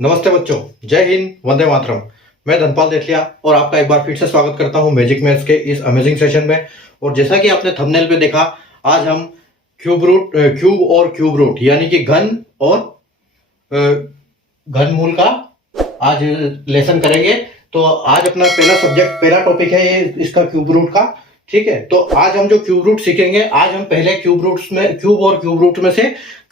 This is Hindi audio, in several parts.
नमस्ते बच्चों, जय हिंद, वंदे मातरम। मैं धनपाल देठलिया और आपका एक बार फिर से स्वागत करता हूं मैजिक मैथ्स के इस अमेजिंग सेशन में। और जैसा कि आपने थंबनेल पे देखा, आज हम क्यूब और क्यूब रूट यानी कि घन और घन मूल का आज लेसन करेंगे। तो आज अपना पहला टॉपिक है ये इसका क्यूब रूट का। ठीक है, तो आज हम जो क्यूब रूट सीखेंगे, आज हम पहले क्यूब और क्यूब रूट में से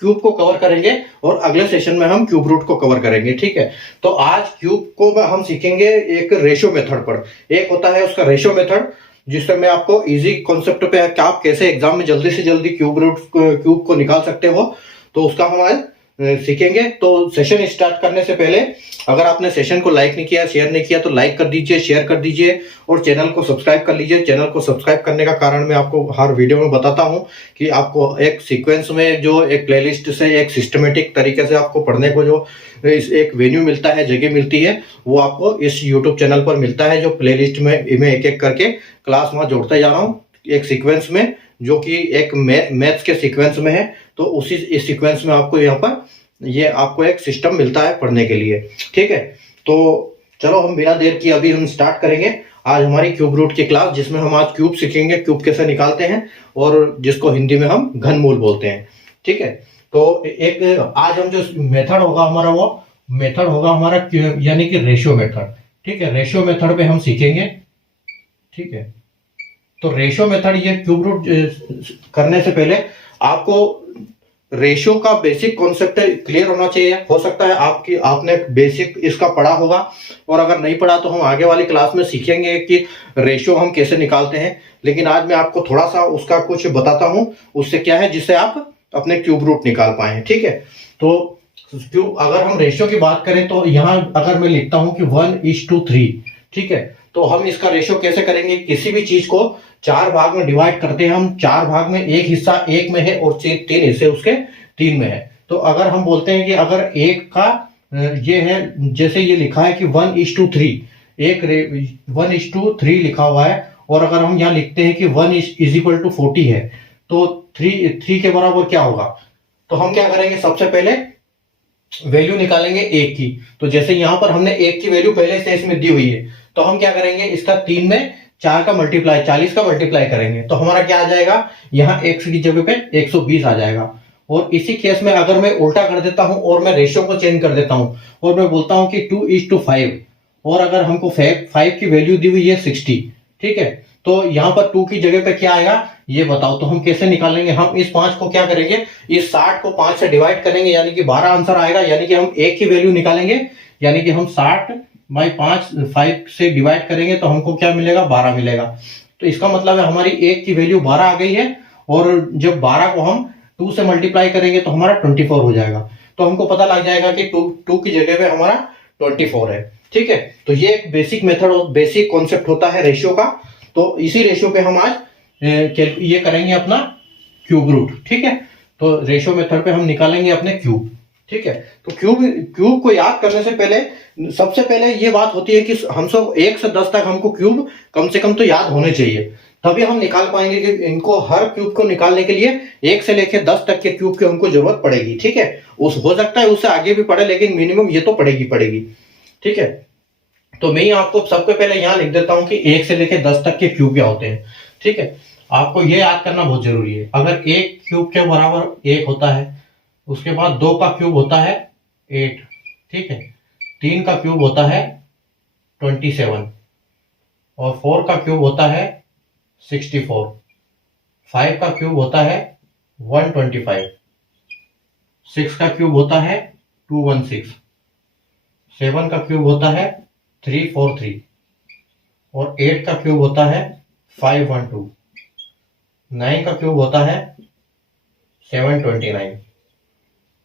क्यूब को कवर करेंगे और अगले सेशन में हम क्यूब रूट को कवर करेंगे। ठीक है, तो आज क्यूब को हम सीखेंगे एक रेशियो मेथड पर। एक होता है उसका रेशियो मेथड, जिससे मैं आपको इजी कॉन्सेप्ट पे कि आप कैसे एग्जाम में जल्दी से जल्दी क्यूब को निकाल सकते हो, तो उसका हम आज सीखेंगे। तो सेशन स्टार्ट करने से पहले अगर आपने सेशन को लाइक नहीं किया, शेयर नहीं किया, तो लाइक कर दीजिए, शेयर कर दीजिए और चैनल को सब्सक्राइब कर लीजिए। चैनल को सब्सक्राइब करने का कारण मैं आपको हर वीडियो में बताता हूं कि आपको एक सीक्वेंस में जो एक प्लेलिस्ट से एक सिस्टमेटिक तरीके से आपको पढ़ने को जो एक वेन्यू मिलता है, जगह मिलती है, वो आपको इस यूट्यूब चैनल पर मिलता है। जो प्लेलिस्ट में मैं एक एक करके क्लास वहां जोड़ते जा रहा हूँ एक सीक्वेंस में, जो कि एक मैथ्स के सीक्वेंस में है। तो उसी इस सीक्वेंस में आपको यहाँ पर ये आपको एक सिस्टम मिलता है पढ़ने के लिए। ठीक है, तो चलो हम बिना देर किए अभी हम स्टार्ट करेंगे आज हमारी क्यूब रूट की क्लास, जिसमें हम आज क्यूब सीखेंगे, क्यूब कैसे निकालते हैं और जिसको हिंदी में हम घनमूल बोलते हैं। ठीक है, तो एक आज हम जो मेथड होगा हमारा, वो मेथड होगा हमारा यानी कि रेशियो मेथड। ठीक है, रेशियो मेथड पे हम सीखेंगे। ठीक है, तो रेशियो मेथड, ये क्यूब रूट करने से पहले आपको रेशियो का बेसिक कॉन्सेप्ट क्लियर होना चाहिए। हो सकता है आपने बेसिक इसका पढ़ा होगा, और अगर नहीं पढ़ा तो हम आगे वाली क्लास में सीखेंगे कि रेशियो हम कैसे निकालते हैं। लेकिन आज मैं आपको थोड़ा सा उसका कुछ बताता हूं, उससे क्या है जिससे आप अपने क्यूब रूट निकाल पाए। ठीक है, तो क्यूब अगर हम रेशियो की बात करें तो यहाँ अगर मैं लिखता हूं कि 1:3, ठीक है, तो हम इसका रेशियो कैसे करेंगे? किसी भी चीज को 4 भाग में डिवाइड करते हैं हम। 4 भाग में एक हिस्सा 1 में है और 3 हिस्से उसके 3 में है। तो अगर हम बोलते हैं कि अगर एक का ये है, जैसे ये लिखा है कि 1:3, 1:3 लिखा हुआ है, और अगर हम यहाँ लिखते हैं कि 1:40 है, तो 3 के बराबर क्या होगा? तो हम क्या करेंगे, सबसे पहले वैल्यू निकालेंगे 1 की। तो जैसे यहां पर हमने 1 की वैल्यू पहले से इसमें दी हुई है, तो हम क्या करेंगे, इसका 3 में 4 का मल्टीप्लाई, 40 का मल्टीप्लाई करेंगे, तो हमारा क्या आ जाएगा, यहाँ x की जगह पे 120 आ जाएगा। और इसी केस में अगर मैं उल्टा कर देता हूं और मैं रेशियो को चेंज कर देता हूं और मैं बोलता हूं कि 2:5, और अगर हमको 5 की वैल्यू दी हुई है 60, ठीक है, तो यहाँ पर 2 की जगह पे क्या आएगा ये बताओ। तो हम कैसे निकालेंगे, हम इस 5 को क्या करेंगे, इस 60 को 5 से डिवाइड करेंगे, यानी कि 12 आंसर आएगा। यानी कि हम 1 की वैल्यू निकालेंगे, यानी कि हम 60/5 से डिवाइड करेंगे तो हमको क्या मिलेगा, 12 मिलेगा। तो इसका मतलब है हमारी 1 की वैल्यू 12 आ गई है, और जब 12 को हम 2 से मल्टीप्लाई करेंगे तो हमारा 24 हो जाएगा। तो हमको पता लग जाएगा कि 2 की जगह पे हमारा 24 है। ठीक है, तो ये एक बेसिक मेथड और बेसिक कॉन्सेप्ट होता है रेशियो का। तो इसी रेशियो पे हम आज ये करेंगे अपना क्यूब रूट। ठीक है, तो रेशियो मेथड पे हम निकालेंगे अपने क्यूब। ठीक है, तो क्यूब को याद करने से पहले सबसे पहले ये बात होती है कि हम सब 1 से 10 तक हमको क्यूब कम से कम तो याद होने चाहिए, तभी हम निकाल पाएंगे। कि इनको हर क्यूब को निकालने के लिए 1 से लेकर 10 तक के क्यूब की हमको जरूरत पड़ेगी। ठीक है, हो सकता है उससे आगे भी पड़े, लेकिन मिनिमम ये तो पड़ेगी। ठीक है, तो मैं आपको सबसे पहले यहाँ लिख देता हूँ कि 1 से लेकर 10 तक के क्यूब क्या होते हैं। ठीक है, आपको ये याद करना बहुत जरूरी है। अगर 1 क्यूब के बराबर 1 होता है, उसके बाद 2 का क्यूब होता है 8, ठीक है, 3 का क्यूब होता है 27, और 4 का क्यूब होता है 64, 5 का क्यूब होता है 125, 6 का क्यूब होता है 216, 7 का क्यूब होता है 343, और 8 का क्यूब होता है 512, 9 का क्यूब होता है 729,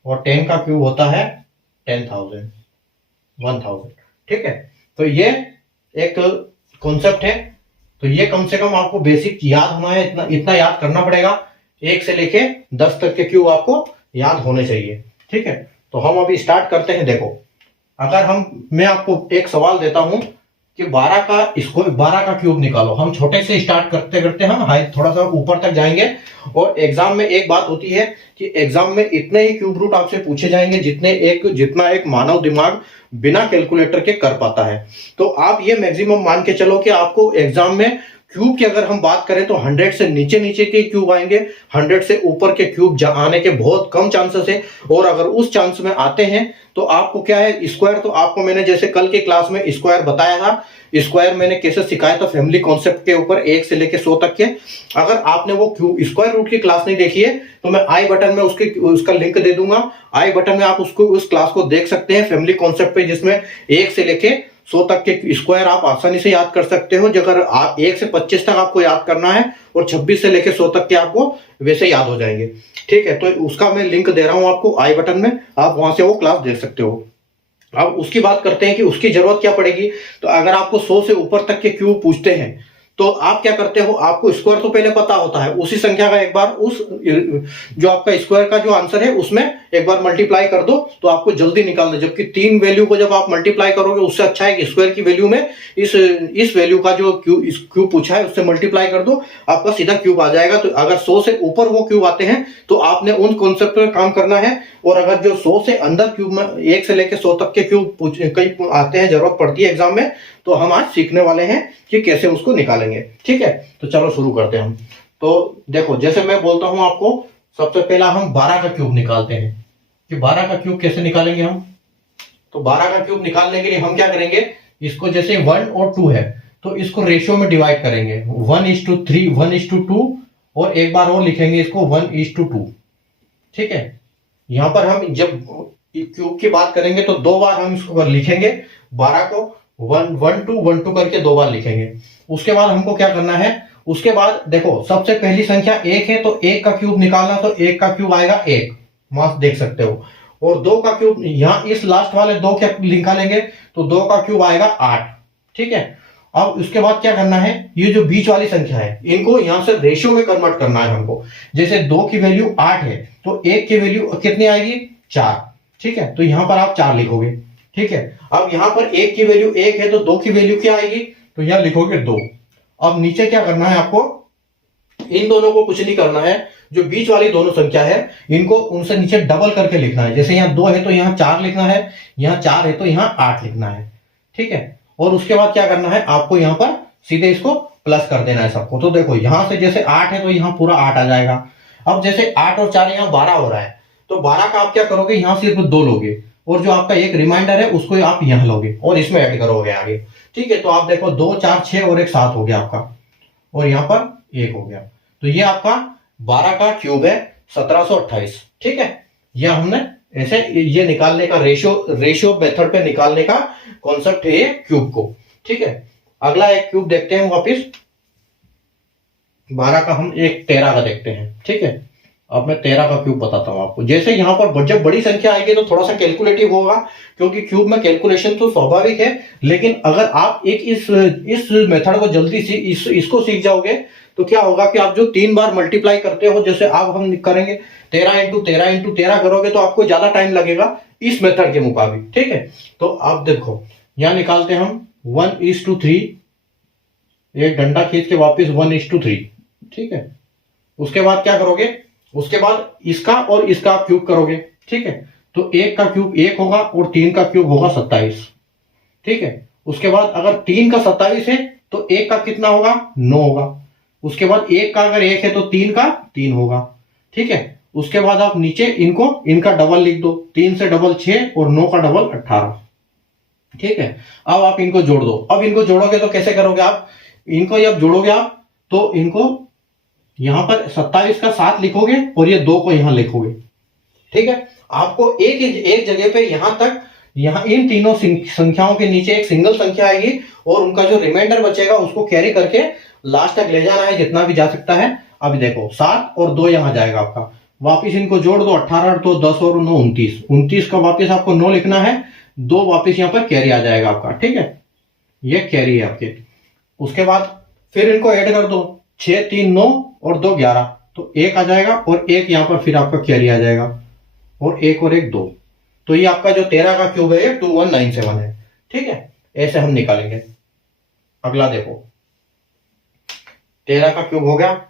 और 10 का क्यूब होता है 10,000। ठीक है, तो ये एक कॉन्सेप्ट है। तो ये कम से कम आपको बेसिक याद होना है, इतना याद करना पड़ेगा। 1 से लेके 10 तक के क्यूब आपको याद होने चाहिए। ठीक है, तो हम अभी स्टार्ट करते हैं। देखो, अगर मैं आपको एक सवाल देता हूं कि 12 का क्यूब निकालो। हम छोटे से स्टार्ट करते करते हम हाई थोड़ा सा ऊपर तक जाएंगे। और एग्जाम में एक बात होती है कि एग्जाम में इतने ही क्यूब रूट आपसे पूछे जाएंगे जितना एक मानव दिमाग बिना कैलकुलेटर के कर पाता है। तो आप ये मैक्सिमम मान के चलो कि आपको एग्जाम में क्यूब की अगर हम बात करें तो 100 से नीचे नीचे के क्यूब आएंगे, 100 से ऊपर के क्यूब आने के बहुत कम चांसेस है। और अगर उस चांस में आते हैं तो आपको क्या है, स्क्वायर तो आपको मैंने जैसे कल के क्लास में स्क्वायर बताया था, स्क्वायर मैंने कैसे सिखाया था फैमिली कॉन्सेप्ट के ऊपर 1 से लेकर 100 तक के। अगर आपने वो क्यूब स्क्वायर रूट की क्लास नहीं देखी है तो मैं आई बटन में उसका लिंक दे दूंगा। आई बटन में आप उस क्लास को देख सकते हैं फैमिली कॉन्सेप्ट पे, जिसमें 1 से लेके 100 तक के स्क्वायर आप आसानी से याद कर सकते हो। अगर आप 1 से 25 तक आपको याद करना है और 26 से लेके 100 तक के आपको वैसे याद हो जाएंगे। ठीक है, तो उसका मैं लिंक दे रहा हूं आपको आई बटन में, आप वहां से वो क्लास देख सकते हो। अब उसकी बात करते हैं कि उसकी जरूरत क्या पड़ेगी। तो अगर आपको 100 से ऊपर तक के क्यूब पूछते हैं तो आप क्या करते हो, आपको स्क्वायर तो पहले पता होता है, उसी संख्या का एक बार उस जो आपका स्क्वायर का जो आंसर है उसमें एक बार मल्टीप्लाई कर दो तो आपको जल्दी निकाल दो। जबकि 3 वैल्यू को जब आप मल्टीप्लाई करोगे उससे अच्छा है कि स्क्वायर की वैल्यू में इस वैल्यू का जो क्यूब पूछा है उससे मल्टीप्लाई कर दो, आपका सीधा क्यूब आ जाएगा। तो अगर 100 से ऊपर वो क्यूब आते हैं तो आपने उन कॉन्सेप्ट पर काम करना है। और अगर जो 100 से अंदर क्यूब में 1 से लेकर 100 तक के क्यूब कई आते हैं, जरूरत पड़ती है एग्जाम में, तो हम आज सीखने वाले हैं कि कैसे उसको निकालेंगे। ठीक है, तो चलो शुरू करते हैं हम। तो देखो, जैसे मैं बोलता हूं आपको, सबसे पहला हम 12 का क्यूब निकालते हैं कि 12 का क्यूब कैसे निकालेंगे हम। तो 12 का क्यूब निकालने के लिए हम क्या करेंगे, इसको जैसे 1 और 2 है तो इसको रेशियो में डिवाइड करेंगे, 1:3, 1:2, और एक बार और लिखेंगे इसको 1:2। ठीक है, यहां पर हम जब क्यूब की बात करेंगे तो 2 बार हम इसको लिखेंगे, 12 को 1 2 करके 2 बार लिखेंगे। उसके बाद हमको क्या करना है, उसके बाद देखो सबसे पहली संख्या 1 है तो 1 का क्यूब निकालना, तो 1 का क्यूब आएगा 1, वहां देख सकते हो। और 2 का क्यूब, यहां इस लास्ट वाले 2 क्या निकालेंगे तो 2 का क्यूब आएगा 8। ठीक है, अब उसके बाद क्या करना है, ये जो बीच वाली संख्या है इनको यहां से रेशियो में कन्वर्ट करना है हमको। जैसे 2 की वैल्यू 8 है तो 1 की वैल्यू कितनी आएगी, 4। ठीक है, तो यहां पर आप 4 लिखोगे। ठीक है, अब यहां पर 1 की वैल्यू 1 है तो 2 की वैल्यू क्या आएगी, तो यहां लिखोगे 2। अब नीचे क्या करना है आपको, इन दोनों को कुछ नहीं करना है, जो बीच वाली दोनों संख्या है इनको उनसे नीचे डबल करके लिखना है। जैसे यहां 2 है तो यहां 4 लिखना है, यहां 4 है तो यहां 8 लिखना है। ठीक है, और उसके बाद क्या करना है, आपको यहां पर सीधे इसको प्लस कर देना है सबको। तो देखो यहां से जैसे 8 है तो यहां पूरा 8 आ जाएगा। अब जैसे 8 और 4 यहां 12 हो रहा है तो 12 का आप क्या करोगे, यहां सिर्फ 2 लोगे और जो आपका एक रिमाइंडर है उसको आप यहां लोगे और इसमें ऐड करोगे आगे। ठीक है, तो आप देखो 2 4 6 और एक 7 हो गया आपका, और यहां पर 1 हो गया। तो ये आपका 12 का क्यूब है 1728। ठीक है, यह हमने ऐसे ये निकालने का रेशियो मेथड पे निकालने का कॉन्सेप्ट है ये क्यूब को। ठीक है, अगला एक क्यूब देखते हैं वापिस, 12 का हम एक 13 का देखते हैं। ठीक है, अब मैं 13 का क्यूब बताता हूं आपको। जैसे यहां पर जब बड़ी संख्या आएगी तो थोड़ा सा कैलकुलेटिव होगा, क्योंकि क्यूब में कैलकुलेशन तो स्वाभाविक है, लेकिन अगर आप एक इस मेथड को जल्दी इसको सीख जाओगे तो क्या होगा कि आप जो 3 बार मल्टीप्लाई करते हो, जैसे आप हम करेंगे 13 × 13 × 13 करोगे तो आपको ज्यादा टाइम लगेगा इस मेथड के मुकाबले। ठीक है, तो आप देखो यहां निकालते हैं हम 1:3, एक डंडा खींच के वापिस 1:3। ठीक है, उसके बाद क्या करोगे, उसके बाद इसका और इसका आप क्यूब करोगे। ठीक है, तो 1 का क्यूब 1 होगा और 3 का क्यूब होगा 27। ठीक है, उसके बाद अगर 3 का 27 है तो 1 का कितना होगा, 9 होगा। उसके बाद 1 का अगर 1 है तो 3 का 3 होगा। ठीक है, उसके बाद आप नीचे इनका डबल लिख दो, 3 से डबल 6 और 9 का डबल 18। ठीक है, अब आप इनको जोड़ दो। अब इनको जोड़ोगे तो कैसे करोगे आप, इनको जब जोड़ोगे आप तो इनको यहां पर 27 का 7 लिखोगे और ये 2 को यहां लिखोगे। ठीक है, आपको एक जगह पे यहां इन तीनों संख्याओं के नीचे एक सिंगल संख्या आएगी और उनका जो रिमाइंडर बचेगा उसको कैरी करके लास्ट तक ले जाना है जितना भी जा सकता है। अभी देखो 7 और 2 यहां जाएगा आपका, वापिस इनको जोड़ दो, 18 तो 10 और 9 29, 29 का वापिस आपको 9 लिखना है, 2 वापिस यहां पर कैरी आ जाएगा आपका। ठीक है, ये कैरी है आपके। उसके बाद फिर इनको ऐड कर दो, 6 3 9 और 2 11, तो 1 आ जाएगा और 1 यहां पर फिर आपका कैरी आ जाएगा, और 1 और 1 2। तो ये आपका जो 13 का क्यूब है ये 2197 है। ठीक है, ऐसे हम निकालेंगे। अगला देखो 13 का क्यूब हो गया।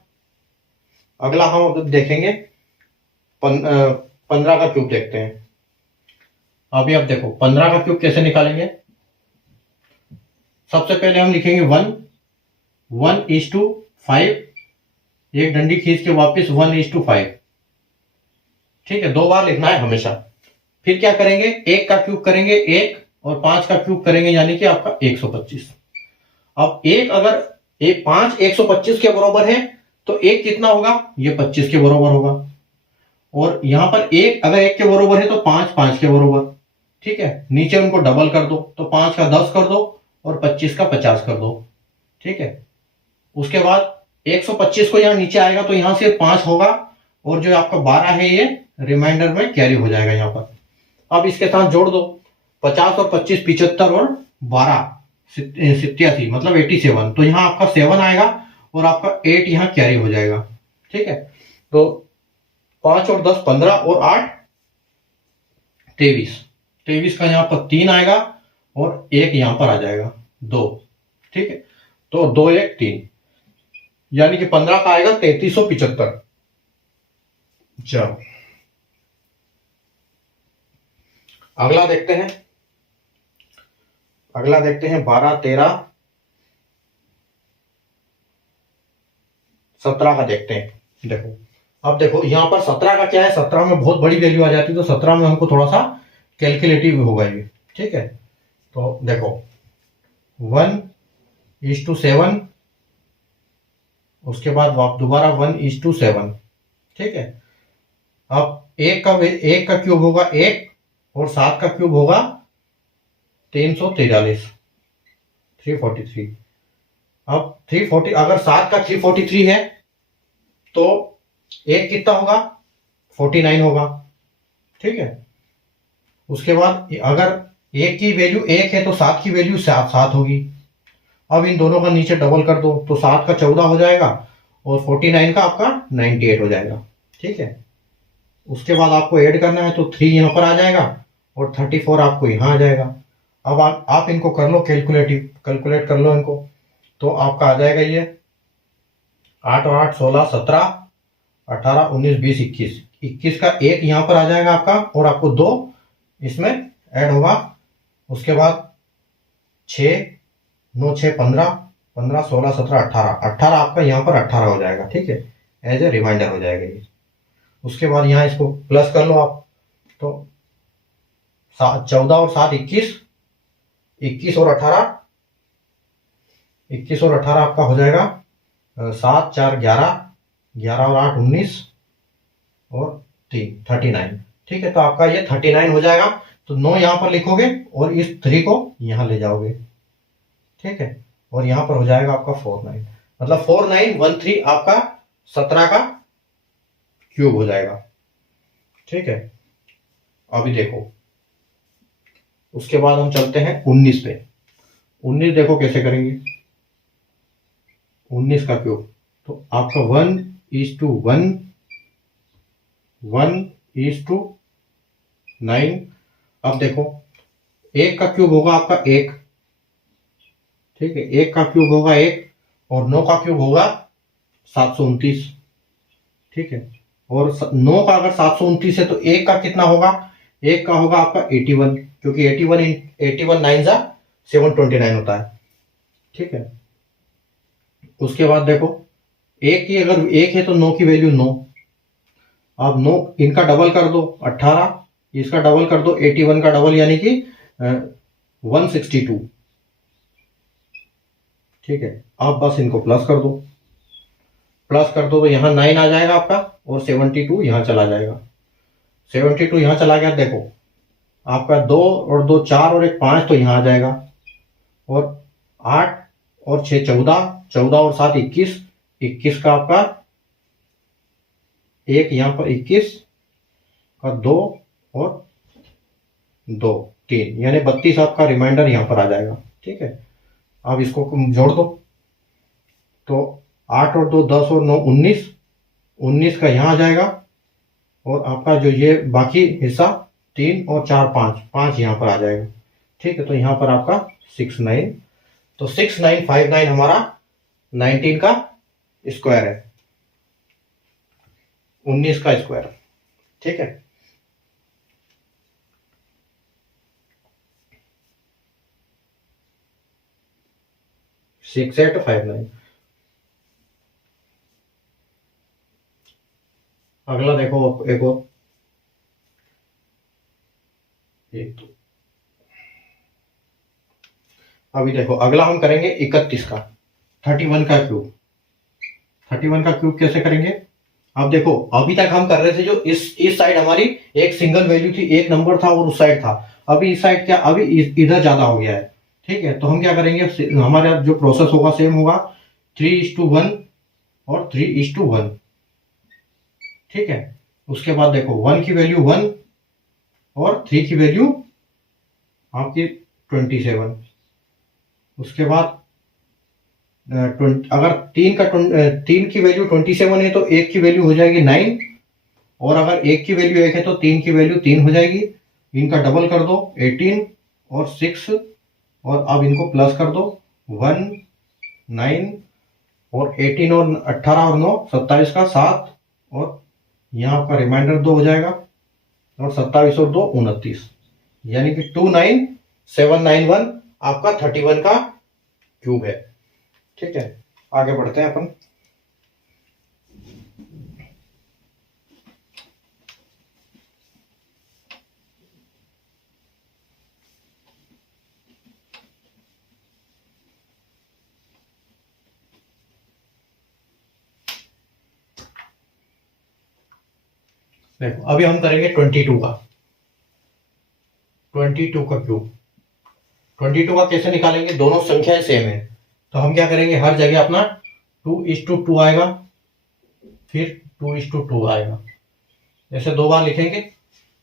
अगला हम अब देखेंगे 15 का क्यूब देखते हैं। अभी अब देखो 15 का क्यूब कैसे निकालेंगे। सबसे पहले हम लिखेंगे 1:5, एक डंडी खींच के वापस 1:5। ठीक है, 2 बार लिखना है हमेशा। फिर क्या करेंगे, 1 का क्यूब करेंगे 1 और 5 का क्यूब करेंगे यानी कि आपका 125। अब 1 अगर 5 125 के बराबर है तो 1 कितना होगा, ये 25 के बराबर होगा। और यहां पर 1 अगर 1 के बराबर है तो 5 5 के बराबर। ठीक है, नीचे उनको डबल कर दो, तो 5 का 10 कर दो और 25 का 50 कर दो। ठीक है, उसके बाद 125 को यहां नीचे आएगा तो यहां से 5 होगा और जो आपका 12 है ये रिमाइंडर में कैरी हो जाएगा यहां पर। अब इसके साथ जोड़ दो 50 और 25 75 और 12 87 मतलब 87। तो यहां आपका 7 आएगा और आपका 8 यहां कैरी हो जाएगा। ठीक है, तो 5 और 10 15 और 8 23। 23 का यहां पर 3 आएगा और 1 यहां पर आ जाएगा 2। ठीक है, तो 2 1 3 यानी कि 15 का आएगा 3375। चलो अगला देखते हैं। 12 13 17 का देखते हैं। देखो अब देखो यहां पर 17 का क्या है, 17 में बहुत बड़ी वैल्यू आ जाती है तो 17 में हमको थोड़ा सा कैलकुलेटिव होगा ये। ठीक है, तो देखो 1:7, उसके बाद दोबारा 1:7। ठीक है, अब 1 का क्यूब होगा 1 और 7 का क्यूब होगा 343 343। अब 340 अगर 7 का 343 है तो 1 कितना होगा 49 होगा। ठीक है, उसके बाद अगर 1 की वैल्यू 1 है तो 7 की वैल्यू 7 होगी। अब इन दोनों का नीचे डबल कर दो तो 7 का 14 हो जाएगा और 49 का आपका 98 हो जाएगा। ठीक है, उसके बाद आपको ऐड करना है तो 3 यहां पर आ जाएगा और 34 आपको यहां आ जाएगा। अब आप इनको कर लो कैलकुलेट कर लो इनको, तो आपका आ जाएगा ये 8 और 8 16 17 18 19 20 21। 21 का 1 यहां पर आ जाएगा आपका और आपको 2 इसमें ऐड होगा। उसके बाद 6 9 6 15 15 16 17 18 आपका यहां पर 18 हो जाएगा। ठीक है, एज ए रिमाइंडर हो जाएगा ये। उसके बाद यहां इसको प्लस कर लो आप, तो 14 और 7 21 21 और 18 आपका हो जाएगा 7 4 11 11 और 8 19 और 3 39। ठीक है, तो आपका ये 39 हो जाएगा। तो 9 यहां पर लिखोगे और इस 3 को यहां ले जाओगे। ठीक है, और यहां पर हो जाएगा आपका 49 मतलब 4913 आपका 17 का क्यूब हो जाएगा। ठीक है, अभी देखो उसके बाद हम चलते हैं 19 पे। 19 देखो कैसे करेंगे। 19 का क्यूब तो आपका 1:1 1:9। अब देखो 1 का क्यूब होगा आपका 1। ठीक है, 1 का क्यूब होगा 1 और 9 का क्यूब होगा 729। ठीक है, और 9 का अगर 729 है तो 1 का कितना होगा, 1 का होगा आपका 81 क्योंकि 81 9 जा 729 होता है। ठीक है, उसके बाद देखो 1 की अगर 1 है तो 9 की वैल्यू 9। अब 9 इनका डबल कर दो 18, इसका डबल कर दो 81 का डबल यानी कि 162। ठीक है, अब बस इनको प्लस कर दो तो यहां 9 आ जाएगा आपका और 72 यहां चला जाएगा। 72 यहां चला गया, देखो आपका 2 और 2 4 और 1 5 तो यहां आ जाएगा और 8 और 6 14 14 और 7 21 21 का आपका 1 यहां पर 21 का 2 और 2 3 यानी 32 आपका रिमाइंडर यहां पर आ जाएगा। ठीक है, अब इसको जोड़ दो तो 8 और 2 10 और 9 19 19 का यहां आ जाएगा और आपका जो ये बाकी हिस्सा 3 और 4 5 5 यहां पर आ जाएगा। ठीक है, तो यहां पर आपका 69 तो 6959 हमारा 19 का स्क्वायर है, 19 का स्क्वायर। ठीक है, सिक्स एट फाइव नाइन। अगला देखो एक और, एक दो। अभी देखो अगला हम करेंगे 31 का, 31 का क्यूब। 31 का क्यूब कैसे करेंगे? अब देखो अभी तक हम कर रहे थे जो इस साइड हमारी एक सिंगल वैल्यू थी, एक नंबर था और उस साइड था। अभी इस साइड क्या, अभी इधर ज्यादा हो गया है। ठीक है, तो हम क्या करेंगे, हमारा जो प्रोसेस होगा सेम होगा, 3:1 और 3:1। ठीक है, उसके बाद देखो 1 की वैल्यू 1 और 3 की वैल्यू आपकी 27। उसके बाद अगर 3 की वैल्यू 27 है तो 1 की वैल्यू हो जाएगी 9, और अगर 1 की वैल्यू 1 है तो 3 की वैल्यू 3 हो जाएगी। इनका डबल कर दो 18 और 6, और अब इनको प्लस कर दो 1 9 और 18 और 18 और 9 27 का 7, और यहाँ आपका रिमाइंडर 2 हो जाएगा, और 27 और 2 29, यानी कि 29791 आपका 31 का क्यूब है। ठीक है, आगे बढ़ते हैं अपन। देखो अभी हम करेंगे 22 का, 22 का क्यूब। 22 का कैसे निकालेंगे, दोनों संख्याएं सेम है, तो हम क्या करेंगे, हर जगह अपना 2:2 आएगा, फिर 2:2 आएगा, ऐसे दो बार लिखेंगे।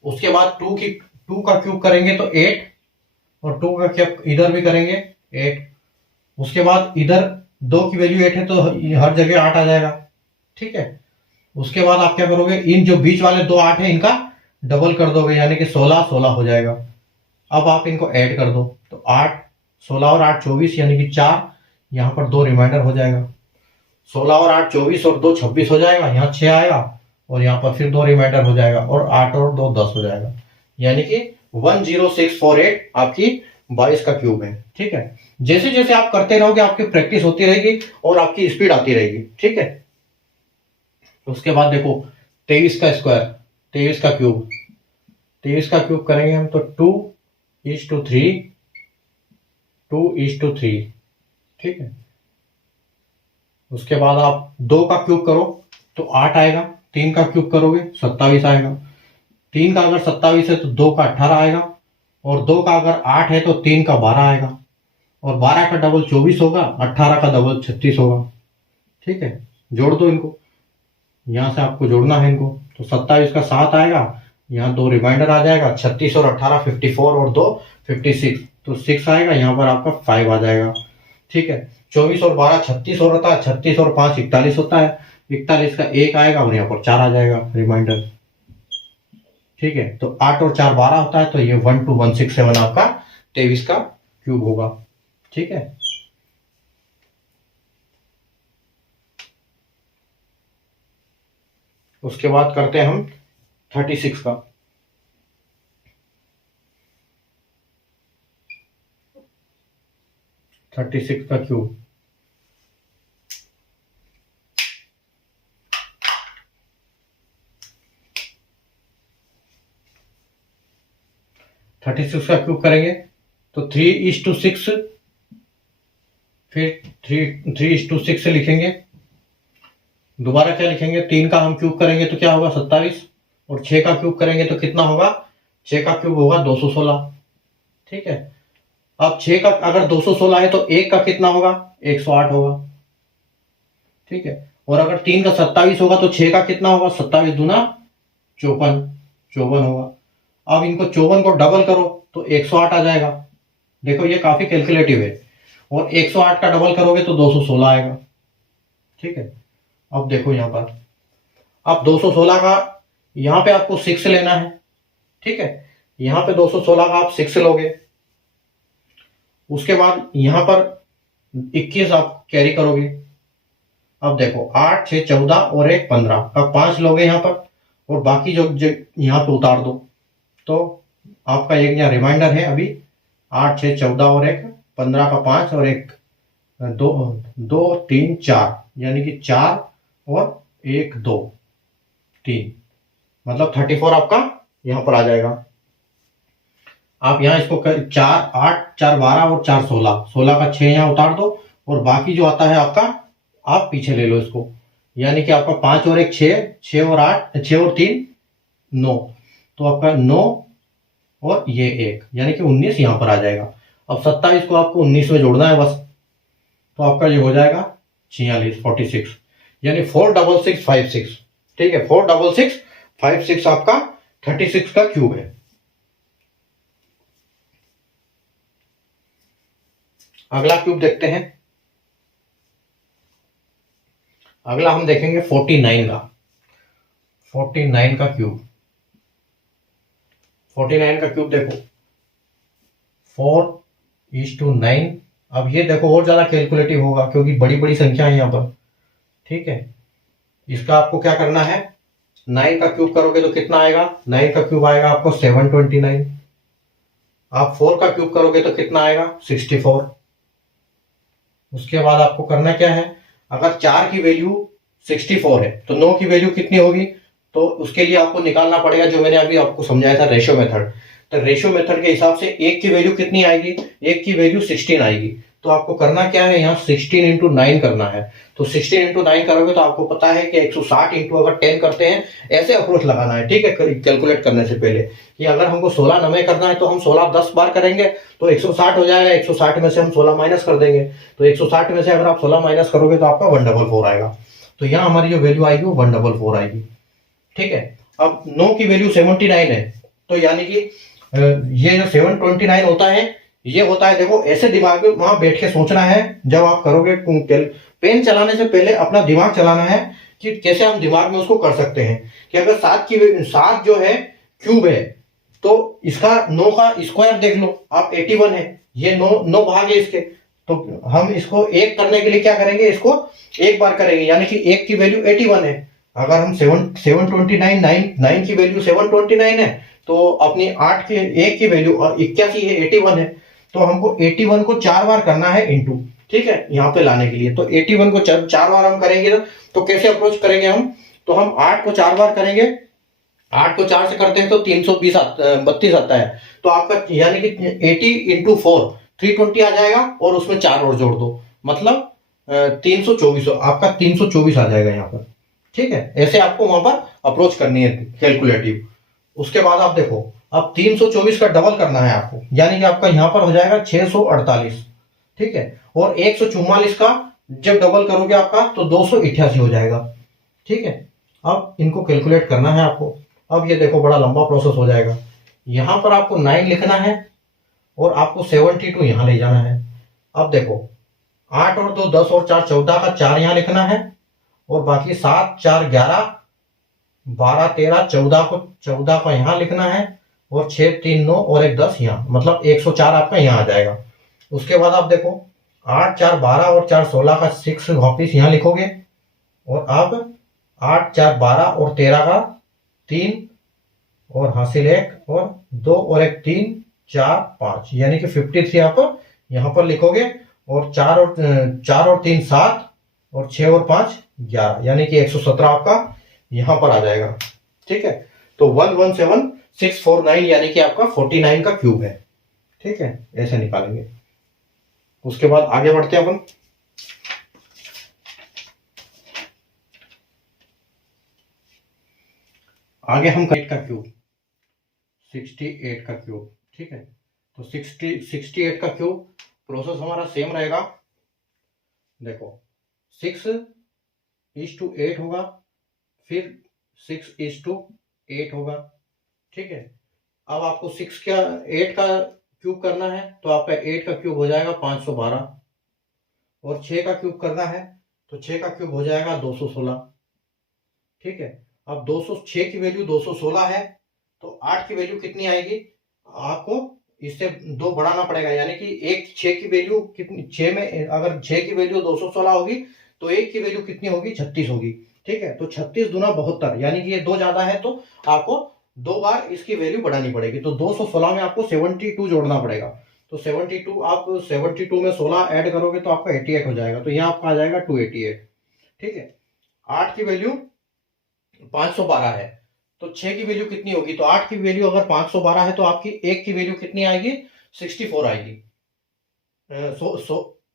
उसके बाद 2 का क्यूब करेंगे तो 8, और 2 का क्यूब इधर भी करेंगे 8। उसके बाद इधर 2 की वैल्यू 8 है तो हर जगह 8 आ जाएगा। ठीक है, उसके बाद आप क्या करोगे, इन जो बीच वाले दो 8 है इनका डबल कर दोगे, यानी कि 16 16 हो जाएगा। अब आप इनको ऐड कर दो, तो 8 16 और 8 24, यानी कि 4, यहाँ पर 2 रिमाइंडर हो जाएगा। 16 और 8 24 और 2 26 हो जाएगा, यहाँ 6 आएगा, और यहाँ पर फिर 2 रिमाइंडर हो जाएगा, और 8 और 2 10 हो जाएगा, यानी कि 10648 आपकी 22 का क्यूब है। ठीक है, जैसे जैसे आप करते रहोगे आपकी प्रैक्टिस होती रहेगी और आपकी स्पीड आती रहेगी। ठीक है, उसके बाद देखो 23 का स्क्वायर, 23 का क्यूब। 23 का क्यूब करेंगे हम तो 2:3, 2:3। ठीक है, उसके बाद आप 2 का क्यूब करो तो 8 आएगा, 3 का क्यूब करोगे 27 आएगा, 3 का अगर 27 है तो 2 का 18 आएगा, और 2 का अगर 8 है तो 3 का 12 आएगा, और 12 का डबल 24 होगा, 18 का डबल 36 होगा। ठीक है, जोड़ दो इनको, यहां से आपको जोड़ना है इनको, तो 27 का 7 आएगा, यहाँ 2 रिमाइंडर आ जाएगा, 36 और 18 54 और 2 56, तो 6 आएगा, यहाँ पर आपका 5 आ जाएगा। ठीक है, 24 और 12 36 हो रहा है, 36 और 5 41 होता है, 41 का 1 आएगा, और यहाँ पर 4 आ जाएगा रिमाइंडर। ठीक है, तो 8 और 4 12 होता है, तो ये 12167 आपका 23 का क्यूब होगा। ठीक है, उसके बाद करते हैं हम 36 का। 36 का क्यूब। 36 का क्यूब करेंगे तो 3:6, फिर 3:6 लिखेंगे। दोबारा क्या लिखेंगे, 3 का हम क्यूब करेंगे तो क्या होगा 27, और 6 का क्यूब करेंगे तो कितना होगा, 6 का क्यूब होगा 216। ठीक है, अब 6 का अगर 216 है तो 1 का कितना होगा, 108 होगा। ठीक है, और अगर 3 का 27 होगा तो 6 का कितना होगा, 27 दूना 54, 54 होगा। अब इनको 54 को डबल करो तो 108 आ जाएगा। देखो ये काफी कैलकुलेटिव है, और 108 का डबल करोगे तो 216 आएगा। ठीक है, अब देखो यहां पर, अब 216 का यहां पे आपको 6 लेना है। ठीक है, यहां पे 216 का आप 6 लोगे। उसके बाद यहां पर 21 आप कैरी करोगे। अब देखो 8 6 14 और 1 15, अब 5 लोगे यहाँ पर, और बाकी जो यहाँ पे उतार दो। तो आपका एक यहाँ रिमाइंडर है अभी 8 6 14 और 1 15 का 5 और 1 2 2 3 4, यानी कि 4 और 1 2 3, मतलब 34 आपका यहाँ पर आ जाएगा। आप यहाँ इसको 4 8 4 12 और 4 16, 16 का 6 यहाँ उतार दो, और बाकी जो आता है आपका आप पीछे ले लो इसको, यानी कि आपका 5 और 1 6, 6 और 8 6 और 3 9, तो आपका 9 और ये 1, यानी कि 19 यहाँ पर आ जाएगा। अब 27 को आपको 19 में जोड़ना है बस, तो आपका ये हो जाएगा 46 46, यानी 46656। ठीक है, 46656 आपका 36 का क्यूब है। अगला क्यूब देखते हैं। अगला हम देखेंगे 49 का, 49 का क्यूब। 49 का क्यूब देखो 4:9। अब ये देखो और ज्यादा कैलकुलेटिव होगा क्योंकि बड़ी बड़ी संख्या है यहाँ पर। ठीक है, इसका आपको क्या करना है, 9 का क्यूब करोगे तो कितना आएगा, 9 का क्यूब आएगा आपको 729। आप 4 का क्यूब करोगे तो कितना आएगा 64। उसके बाद आपको करना क्या है, अगर 4 की वैल्यू 64 है तो 9 की वैल्यू कितनी होगी, तो उसके लिए आपको निकालना पड़ेगा जो मैंने अभी आपको समझाया था, रेशियो मेथड। तो रेशियो मेथड के हिसाब से 1 की वैल्यू कितनी आएगी, 1 की वैल्यू 16 आएगी। तो आपको करना क्या है, यहाँ 16 इंटू 9 करना है। तो 16 इंटू 9 करोगे तो आपको पता है कि 160 इंटू अगर 10 करते हैं, ऐसे अप्रोच लगाना है। ठीक है, कैलकुलेट करने से पहले कि अगर हमको 16 नवे करना है तो हम 16 10 बार करेंगे तो 160 हो जाएगा। 160 में से हम 16 माइनस कर देंगे, तो 160 में से अगर आप 16 माइनस करोगे तो आपका 144 आएगा। तो यहाँ हमारी जो वैल्यू आएगी वो 144 आएगी। ठीक है, अब 9 की वैल्यू 79 है, तो यानी कि ये जो 729 होता है, ये होता है, देखो ऐसे दिमाग में वहां बैठ के सोचना है जब आप करोगे। पेन चलाने से पहले अपना दिमाग चलाना है कि कैसे हम दिमाग में उसको कर सकते हैं। कि अगर 7 जो है क्यूब है, तो इसका 9 का स्क्वायर देख लो आप, 81 है। ये 9 भाग है इसके, तो हम इसको एक करने के लिए क्या करेंगे, इसको एक बार करेंगे, यानी कि 1 की वैल्यू 81 है। अगर हम 729 9 की वैल्यू 729 है, तो अपनी 8 की 1 की वैल्यू 81 है, 81 है। तो हमको 81 को 4 बार करना है इंटू। ठीक है, यहाँ पे लाने के लिए तो 81 को 4 बार हम करेंगे। तो कैसे अप्रोच करेंगे हम, तो हम 8 को 4 बार करेंगे। 8 को 4 से करते हैं तो 320 32 आता है। तो आपका यानी कि 80 इंटू 4 320 आ जाएगा, और उसमें 4 और जोड़ दो, मतलब 324 आपका 324 आ जाएगा यहाँ पर। ठीक है, ऐसे आपको वहां पर अप्रोच करनी है कैलकुलेटिव। उसके बाद आप देखो, अब 324 का डबल करना है आपको, यानी कि आपका यहां पर हो जाएगा 648। ठीक है, और 144 का जब डबल करोगे आपका तो 288 हो जाएगा। ठीक है, अब इनको कैलकुलेट करना है आपको। अब ये देखो बड़ा लंबा प्रोसेस हो जाएगा। यहां पर आपको 9 लिखना है, और आपको 72 यहां ले जाना है। अब देखो 8 और 2 10 और 4 14 का 4 यहां लिखना है, और बाकी 7 4 11 12 13 14 को 14 का यहां लिखना है, और 6 3 9 और 1 10 यहाँ, मतलब 104 आपका यहाँ आ जाएगा। उसके बाद आप देखो 8 4 12 और 4 16 का 6 वापिस यहाँ लिखोगे, और अब 8 4 12 और 13 का 3 और हासिल 1 और 2 और 1 3 4 5, यानी कि 53 आप यहाँ पर लिखोगे, और 4 और 3 7 और 6 और 5 11, यानी कि 117 आपका यहां पर आ जाएगा। ठीक है, तो 117649 यानी कि आपका 49 का क्यूब है। ठीक है, ऐसे निकालेंगे। उसके बाद आगे बढ़ते हैं अपन। आगे हम 8 का क्यूब, 68 का क्यूब। ठीक है, तो 68 का क्यूब प्रोसेस हमारा सेम रहेगा। देखो 6:8 होगा, फिर 6:8 होगा। ठीक है, अब आपको 8 का क्यूब करना है, तो आपका 8 का क्यूब हो जाएगा 512, और 6 का क्यूब करना है तो 6 का क्यूब हो जाएगा 216। ठीक है, अब 206 की वैल्यू 216 है, तो 8 की वैल्यू कितनी आएगी आपको, इससे 2 बढ़ाना पड़ेगा, यानी कि एक 6 की वैल्यू कितनी, 6 में अगर 6 की वैल्यू 216 होगी तो 1 की वैल्यू कितनी होगी, 36 होगी। ठीक है, तो 36 दूना 72, यानी कि ये 2 ज्यादा है तो आपको 2 बार इसकी वैल्यू बढ़ानी पड़ेगी। तो 216 में आपको 72 जोड़ना पड़ेगा। तो 72, आप 72 में 16 ऐड करोगे तो आपका 88 हो जाएगा। तो यहाँ आपका आ जाएगा 288। ठीक है, 8 की वैल्यू 512 है, तो 6 की वैल्यू कितनी होगी, तो 8 की वैल्यू अगर 512 है तो आपकी 1 की वैल्यू कितनी आएगी, 64 आएगी।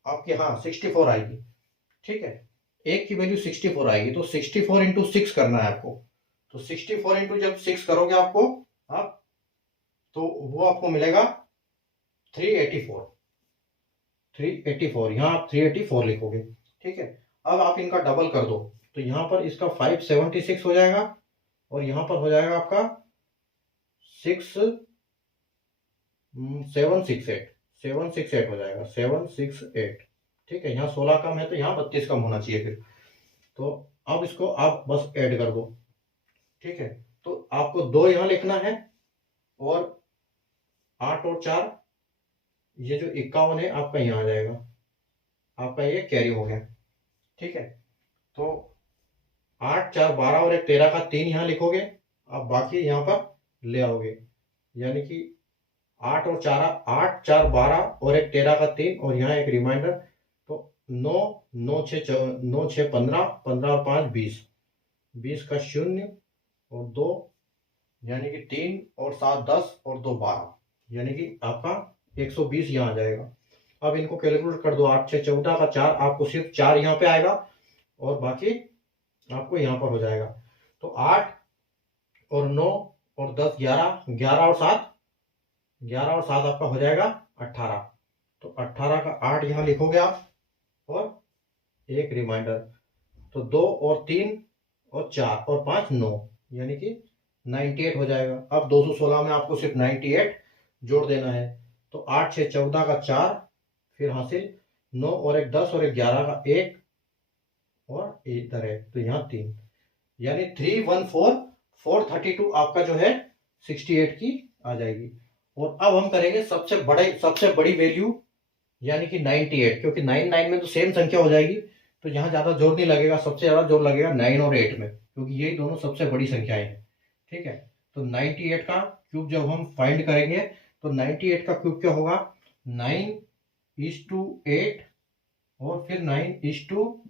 आपकी, हाँ, 64 आएगी। ठीक है, 1 की वैल्यू 64 आएगी। तो 64 इंटू 6 करना है आपको। तो 64 इंटू जब 6 करोगे आपको, आप, तो वो आपको मिलेगा 384। 384, यहाँ आप 384 लिखोगे। ठीक है, अब आप इनका डबल कर दो, तो यहाँ पर इसका 576 हो जाएगा और यहाँ पर हो जाएगा आपका 768 हो जाएगा, 768। ठीक है, यहाँ 16 कम है तो यहाँ 32 कम होना चाहिए फिर। तो अब इसको आप बस ऐड कर दो। ठीक है, तो आपको 2 यहाँ लिखना है और 8 और 4, ये जो 51 है आपका यहाँ आ जाएगा, आपका ये कैरी हो गया। ठीक है, तो 8 4 12 और 1 13 का 3 यहाँ लिखोगे, अब बाकी यहाँ पर ले आओगे, यानी कि 8 और 4, 8 4 12 और 1 13 का 3 और यहाँ एक रिमाइंडर, तो 9 9 6 15, 15 और 5 20, 20 का 0 और 2, यानी कि 3 और 7 10 और 2 12, यानी कि आपका 120 यहाँ आ जाएगा। अब इनको कैलकुलेट कर दो, 8 6 14 का 4, आपको सिर्फ 4 यहाँ पे आएगा और बाकी आपको यहाँ पर हो जाएगा। तो 8 और 9 और 10 11, 11 और 7, 11 और 7 आपका हो जाएगा 18। तो 18 का 8 यहाँ लिखोगे आप और एक रिमाइंडर, तो 2 और 3 और 4 और 5 9, यानी कि 98 हो जाएगा। अब 216 में आपको सिर्फ 98 जोड़ देना है। तो 8 6 14 का 4, फिर हासिल 9 और 1 10 और 1 11 का 1 और इधर है तो यहाँ 3, यानी 314 आपका जो है 68 की आ जाएगी। और अब हम करेंगे सबसे बड़ी वैल्यू, यानी कि 98, क्योंकि 99 में तो सेम संख्या हो जाएगी तो यहाँ ज्यादा जोर नहीं लगेगा। सबसे ज्यादा जोर लगेगा 9 और 8 में, क्योंकि यही दोनों सबसे बड़ी संख्याएं हैं। ठीक है, तो 98 का क्यूब जब हम फाइंड करेंगे तो 98 का क्यूब क्या होगा, 9:8 और फिर 9:8।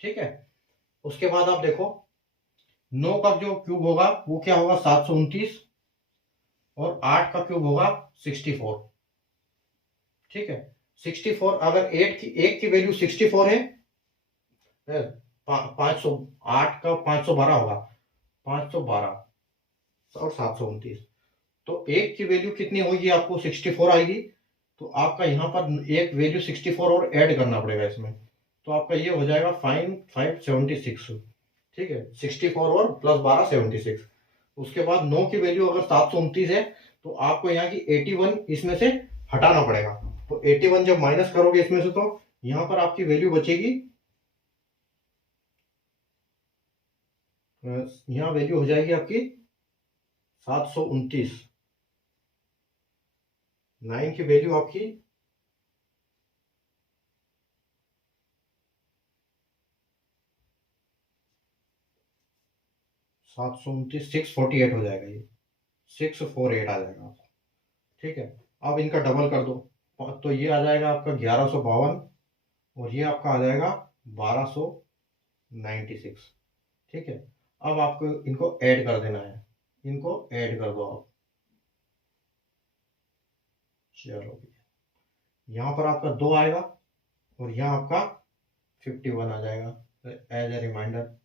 ठीक है, उसके बाद आप देखो 9 का जो क्यूब होगा वो क्या होगा, 729 और 8 का क्यूब होगा 64। ठीक है, 64, अगर 1 की वैल्यू 64 है, 508 का 512 होगा, 512 और 729, तो 1 की वैल्यू कितनी होगी, आपको 64 आएगी। तो आपका यहाँ पर एक वैल्यू 64 और ऐड करना पड़ेगा इसमें, तो आपका ये हो जाएगा 576। ठीक है, 64 और प्लस 12 76। उसके बाद 9 की वैल्यू अगर 729 है तो आपको यहाँ की 81 इसमें से हटाना पड़ेगा। तो 81 जब माइनस करोगे इसमें से तो यहाँ पर आपकी वैल्यू बचेगी, यहाँ वैल्यू हो जाएगी आपकी 729। 9 की वैल्यू आपकी 729, 648 हो जाएगा, ये 648 आ जाएगा आपको। ठीक है, अब इनका डबल कर दो तो ये आ जाएगा आपका 1152 और ये आपका आ जाएगा 1296। ठीक है, अब आपको इनको ऐड कर देना है, इनको ऐड कर दो आप। चलो, यहाँ पर आपका 2 आएगा और यहाँ आपका 51 आ जाएगा एज ए रिमाइंडर।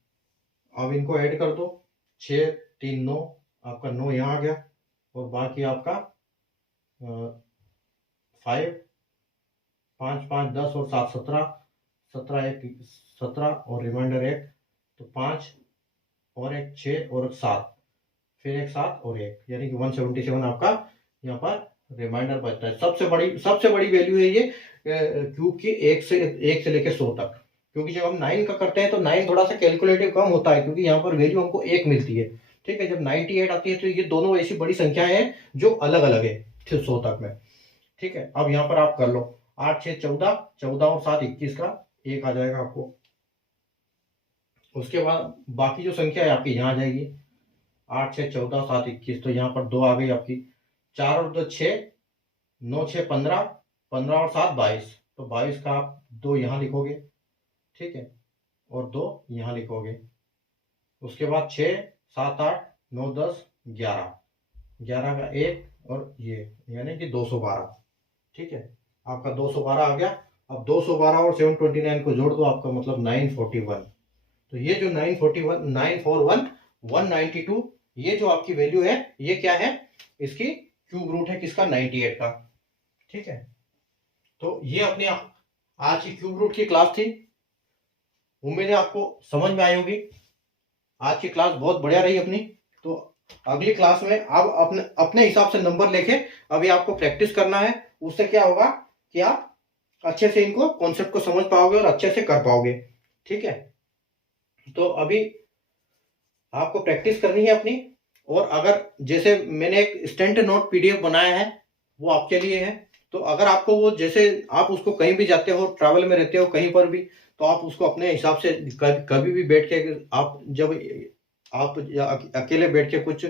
अब इनको ऐड कर दो, 6 3 9, आपका 9 यहाँ आ गया और बाकी आपका 5 5 5 10 और 7 17, 17 1 17 और रिमाइंडर 1, तो 5 और 1 6 और 7, फिर एक 7 और 1, यानी कि 177 आपका यहाँ पर रिमाइंडर बचता है। सबसे बड़ी वैल्यू है ये क्यूब की 1 से लेकर 100 तक, क्योंकि जब हम 9 का करते हैं तो 9 थोड़ा सा कैलकुलेटिव कम होता है, क्योंकि यहाँ पर वैल्यू हमको 1 मिलती है। ठीक है, जब 98 आती है तो ये दोनों ऐसी बड़ी संख्याएं हैं जो अलग अलग है। 100 तक में। ठीक है, अब यहाँ पर आप कर लो 8 6 14, 14 और 7 21 का 1 आ जाएगा आपको। उसके बाद बाकी जो संख्या है आपकी यहाँ आ जाएगी 8 6 14 7 21, तो यहाँ पर 2 आ गई आपकी। 4 और 2 6, 9 6 15, 15 और 7 22, तो 22 का आप 2 यहाँ लिखोगे। ठीक है, और 2 यहाँ लिखोगे। उसके बाद 6 7 8 9 10 11, 11 का 1 और ये यानी कि 212। ठीक है, आपका 212 आ गया। अब 212 और 729 को जोड़ दो, आपका मतलब 941। तो ये जो 941 941 192, ये जो आपकी वैल्यू है ये क्या है, इसकी क्यूब रूट है किसका, 98 का। ठीक है, तो ये अपनी आज की क्यूब रूट की क्लास थी। उम्मीद है आपको समझ में आई होगी। आज की क्लास बहुत बढ़िया रही अपनी। तो अगली क्लास में आप अपने अपने हिसाब से नंबर लेके अभी आपको प्रैक्टिस करना है। उससे क्या होगा कि आप अच्छे से इनको कॉन्सेप्ट को समझ पाओगे और अच्छे से कर पाओगे। ठीक है, तो अभी आपको प्रैक्टिस करनी है अपनी। और अगर जैसे मैंने एक स्टैंड नोट पीडीएफ बनाया है वो आपके लिए है, तो अगर आपको वो जैसे आप उसको कहीं भी जाते हो, ट्रैवल में रहते हो कहीं पर भी, तो आप उसको अपने हिसाब से कभी भी बैठ के, आप जब आप अकेले बैठ के कुछ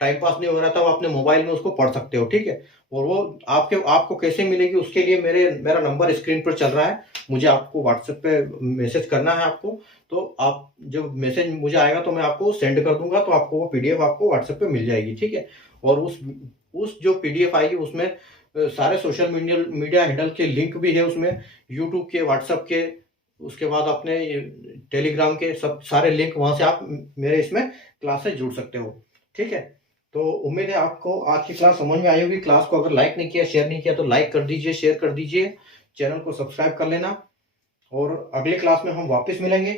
टाइम पास नहीं हो रहा था, वो अपने मोबाइल में उसको पढ़ सकते हो। ठीक है, और वो आपको कैसे मिलेगी उसके लिए मेरा नंबर स्क्रीन पर चल रहा है। मुझे आपको व्हाट्सएप पे मैसेज करना है आपको, तो आप जब मैसेज मुझे आएगा तो मैं आपको सेंड कर दूंगा, तो आपको वो पीडीएफ आपको व्हाट्सएप पे मिल जाएगी। ठीक है, और उस जो पीडीएफ आएगी उसमें सारे सोशल मीडिया हैंडल के लिंक भी है उसमें, यूट्यूब के, व्हाट्सएप के, उसके बाद अपने टेलीग्राम के सब सारे लिंक, वहां से आप मेरे इसमें क्लास से जुड़ सकते हो। ठीक है, तो उम्मीद है आपको आज की क्लास समझ में आई होगी। क्लास को अगर लाइक नहीं किया, शेयर नहीं किया, तो लाइक कर दीजिए, शेयर कर दीजिए, चैनल को सब्सक्राइब कर लेना। और अगले क्लास में हम वापस मिलेंगे।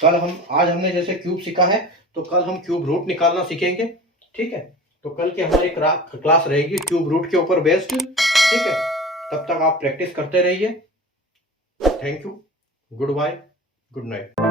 आज हमने जैसे क्यूब सीखा है, तो कल हम क्यूब रूट निकालना सीखेंगे। ठीक है, तो कल की हमारी क्लास रहेगी क्यूब रूट के ऊपर बेस्ड। ठीक है, तब तक आप प्रैक्टिस करते रहिए। Thank you, goodbye, good night.